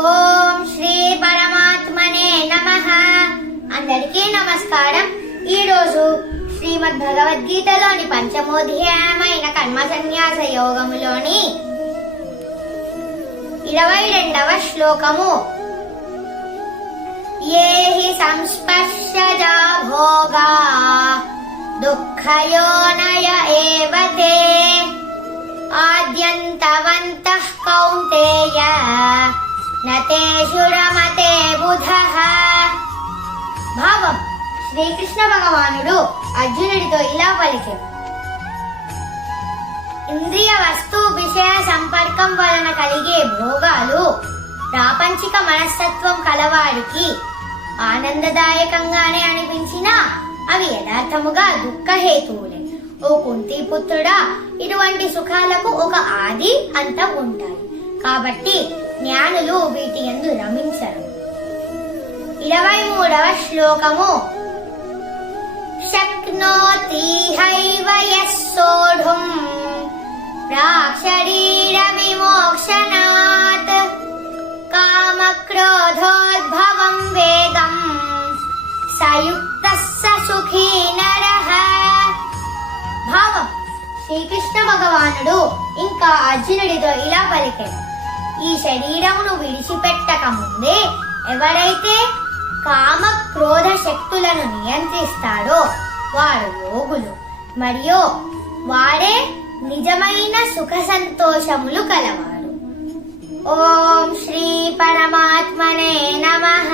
ఓం శ్రీ పరమాత్మనే నమః. అందరికీ నమస్కారం. ఈ రోజు శ్రీమద్ భగవద్గీతలోని పంచమోధ్యాయమైన కర్మ సన్యాస యోగములోని 22వ శ్లోకము. ఏహి సంస్పర్శజా భోగా దుఃఖయోనయ ఏవ తే ఆద్యంతవంతః కౌంతేయ నతేషు రమతే బుధః. భావం: శ్రీకృష్ణ భగవానుడు అర్జునుడితో ఇలా పలికారు: ఇంద్రియ వస్తు విషయ సంపర్కం వలన కలిగే భోగాలు ప్రాపంచిక మనస్తత్వం కలవారికి ఆనందదాయకంగానే అనిపించినా అవి యథార్థముగా దుఃఖహేతువులే. ఓ కుంతి పుత్రుడా, ఇటువంటి సుఖాలకు ఒక ఆది అంతం ఉంటాయి. కాబట్టి జ్ఞానులు వీటి యందు రమించరు. 23వ శ్లోకము. శక్నోతి హైవ యః సోఢుం ప్రాక్శరీర విమోక్షణాత్ కామక్రోధోద్భవం వేగం సయుక్తః స సుఖీ నరః. భావం: శ్రీకృష్ణ భగవానుడు ఇంకా అర్జునుడితో ఇలా పలికారు: ఈ శరీరమును విడిచిపెట్టక ముందే ఎవరైతే కామ క్రోధ శక్తులను నియంత్రిస్తాడో వారు యోగులు, మరియు వారే నిజమైన సుఖ సంతోషములు కలవారు. ఓం శ్రీ పరమాత్మనే నమః.